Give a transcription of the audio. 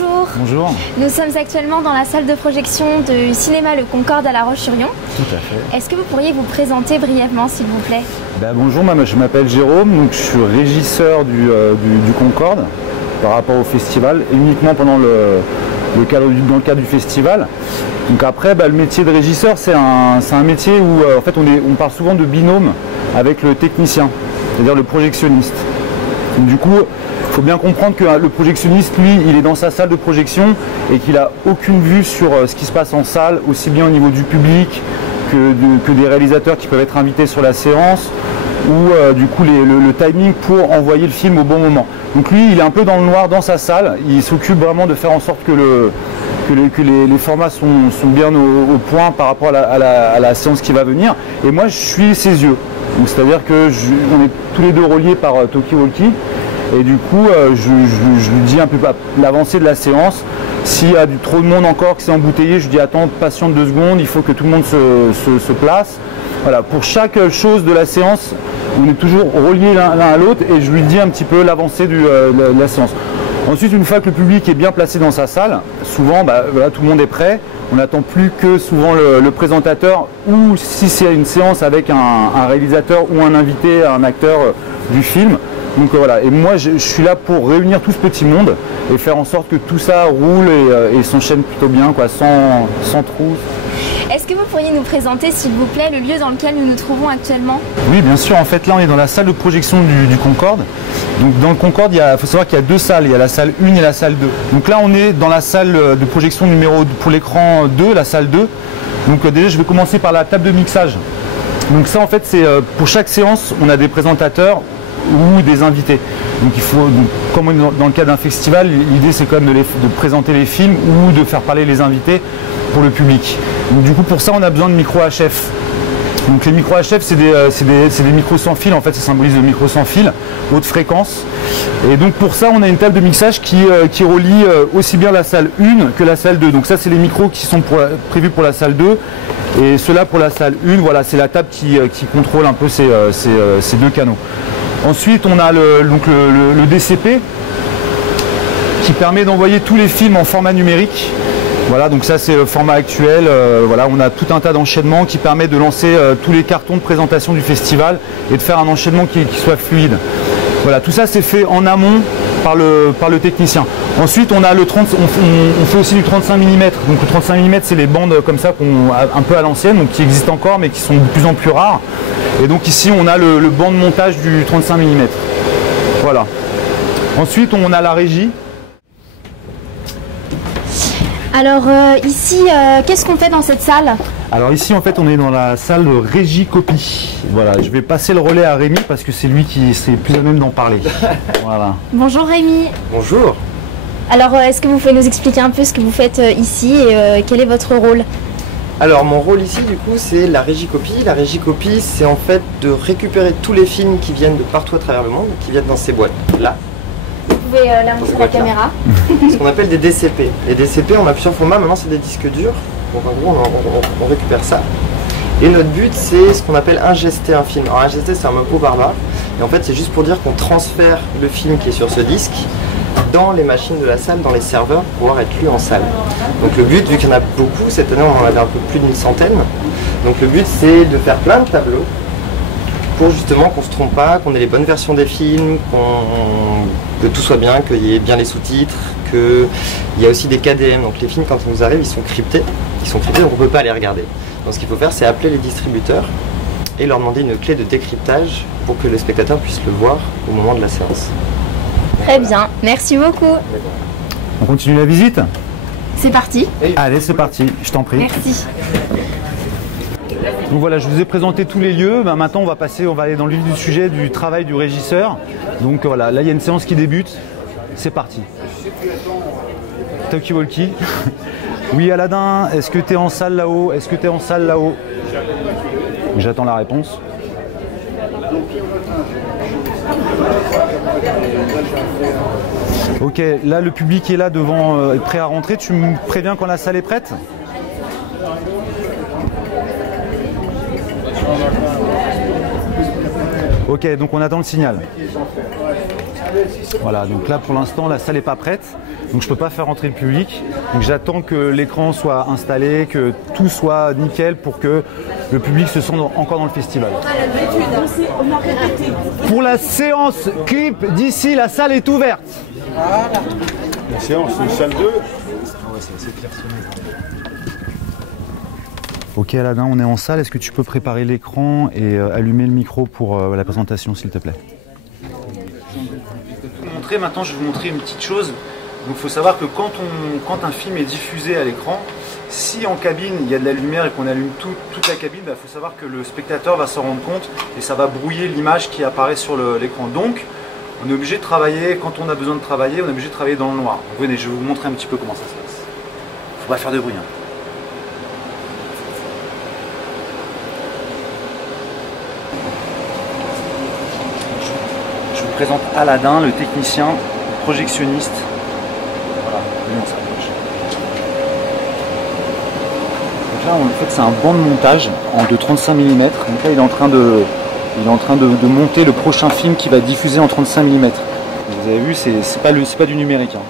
bonjour. Bonjour. Nous sommes actuellement dans la salle de projection du cinéma Le Concorde à La Roche-sur-Yon. Tout à fait. Est-ce que vous pourriez vous présenter brièvement, s'il vous plaît? Bonjour, je m'appelle Jérôme, donc je suis régisseur du Concorde par rapport au festival, et uniquement pendant dans le cadre du festival. Donc après, le métier de régisseur, c'est un métier où en fait on parle souvent de binôme avec le technicien, c'est-à-dire le projectionniste. Donc, du coup, il faut bien comprendre que le projectionniste, lui, il est dans sa salle de projection et qu'il n'a aucune vue sur ce qui se passe en salle, aussi bien au niveau du public que des réalisateurs qui peuvent être invités sur la séance, ou du coup le timing pour envoyer le film au bon moment. Donc lui, il est un peu dans le noir dans sa salle, il s'occupe vraiment de faire en sorte que les formats sont bien au point par rapport à la séance qui va venir, et moi je suis ses yeux. C'est-à-dire que on est tous les deux reliés par talkie-walkie, et du coup je lui dis un peu l'avancée de la séance. S'il y a trop de monde encore, que c'est embouteillé, je lui dis attends, patiente 2 secondes, il faut que tout le monde se place. Voilà, pour chaque chose de la séance, on est toujours reliés l'un à l'autre, et je lui dis un petit peu l'avancée de la séance. Ensuite, une fois que le public est bien placé dans sa salle, souvent tout le monde est prêt. On n'attend plus que souvent le présentateur, ou si c'est une séance avec un réalisateur ou un invité, un acteur du film. Donc voilà, et moi je suis là pour réunir tout ce petit monde et faire en sorte que tout ça roule et s'enchaîne plutôt bien, quoi, sans trou. Est-ce que vous pourriez nous présenter, s'il vous plaît, le lieu dans lequel nous nous trouvons actuellement? Oui, bien sûr. En fait, là, on est dans la salle de projection du Concorde. Donc, dans le Concorde, il faut savoir qu'il y a 2 salles. Il y a la salle 1 et la salle 2. Donc là, on est dans la salle de projection numéro pour l'écran 2, la salle 2. Donc déjà, je vais commencer par la table de mixage. Donc ça, en fait, c'est pour chaque séance, on a des présentateurs ou des invités. Donc comme on est dans le cadre d'un festival, l'idée c'est quand même de présenter les films ou de faire parler les invités pour le public. Donc du coup pour ça on a besoin de micros HF. Donc les micros HF c'est des micros sans fil, en fait ça symbolise le micro sans fil, haute fréquence. Et donc pour ça on a une table de mixage qui relie aussi bien la salle 1 que la salle 2. Donc ça c'est les micros qui sont prévus pour la salle 2. Et ceux-là pour la salle 1, voilà, c'est la table qui contrôle un peu ces 2 canaux. Ensuite, on a le DCP qui permet d'envoyer tous les films en format numérique. Voilà, donc ça c'est le format actuel. Voilà, on a tout un tas d'enchaînements qui permet de lancer tous les cartons de présentation du festival et de faire un enchaînement qui soit fluide. Voilà, tout ça c'est fait en amont par le technicien. Ensuite, on fait aussi du 35 mm. Donc le 35 mm, c'est les bandes comme ça un peu à l'ancienne, donc qui existent encore mais qui sont de plus en plus rares. Et donc ici, on a le banc de montage du 35 mm. Voilà. Ensuite, on a la régie. Alors ici, qu'est-ce qu'on fait dans cette salle? Alors ici, en fait, on est dans la salle de régie copie. Voilà, je vais passer le relais à Rémi parce que c'est lui qui est plus à même d'en parler. Voilà. Bonjour Rémi. Bonjour. Alors, est-ce que vous pouvez nous expliquer un peu ce que vous faites ici et quel est votre rôle? Alors mon rôle ici du coup c'est la régie copie. La régie copie c'est en fait de récupérer tous les films qui viennent de partout à travers le monde, qui viennent dans ces boîtes là. Vous pouvez la montrer à la caméra. Ce qu'on appelle des DCP. Les DCP on a plusieurs formats, maintenant c'est des disques durs. Donc en gros on récupère ça. Et notre but c'est ce qu'on appelle ingester un film. Alors ingester c'est un mot barbare. Et en fait c'est juste pour dire qu'on transfère le film qui est sur ce disque dans les machines de la salle, dans les serveurs, pour pouvoir être lu en salle. Donc le but, vu qu'il y en a beaucoup, cette année on en avait un peu plus d'une centaine, donc le but c'est de faire plein de tableaux pour justement qu'on ne se trompe pas, qu'on ait les bonnes versions des films, que tout soit bien, qu'il y ait bien les sous-titres, qu'il y a aussi des KDM, donc les films quand ils nous arrivent ils sont cryptés donc on ne peut pas les regarder. Donc ce qu'il faut faire c'est appeler les distributeurs et leur demander une clé de décryptage pour que le spectateur puisse le voir au moment de la séance. Très bien, merci beaucoup. On continue la visite? C'est parti. Allez, c'est parti, je t'en prie. Merci. Donc voilà, je vous ai présenté tous les lieux. Maintenant, on va aller dans le vif du sujet du travail du régisseur. Donc voilà, là il y a une séance qui débute. C'est parti. Talkie-walkie. Oui, Aladin, est-ce que tu es en salle là-haut? Est-ce que tu es en salle là-haut? J'attends la réponse. Ok, là le public est là devant, prêt à rentrer. Tu me préviens quand la salle est prête? Ok, donc on attend le signal. Voilà, donc là pour l'instant la salle n'est pas prête, donc je peux pas faire rentrer le public. Donc j'attends que l'écran soit installé, que tout soit nickel pour que le public se sente encore dans le festival. Pour la séance clip d'ici, la salle est ouverte. Voilà. La séance, c'est salle 2. Ok Aladin, on est en salle, est-ce que tu peux préparer l'écran et allumer le micro pour la présentation s'il te plaît? Maintenant je vais vous montrer une petite chose. Donc il faut savoir que quand un film est diffusé à l'écran, si en cabine il y a de la lumière et qu'on allume toute la cabine, il faut savoir que le spectateur va s'en rendre compte et ça va brouiller l'image qui apparaît sur l'écran. Donc on est obligé de travailler, quand on a besoin de travailler, on est obligé de travailler dans le noir. Donc, venez, je vais vous montrer un petit peu comment ça se passe. Faut pas faire de bruit. Hein. Je vous présente Aladin, le technicien, le projectionniste. Voilà, on s'approche. Donc là, en fait, c'est un banc de montage de 35 mm. Donc là, il est en train de monter le prochain film qui va diffuser en 35 mm. Vous avez vu, c'est pas du numérique. Hein.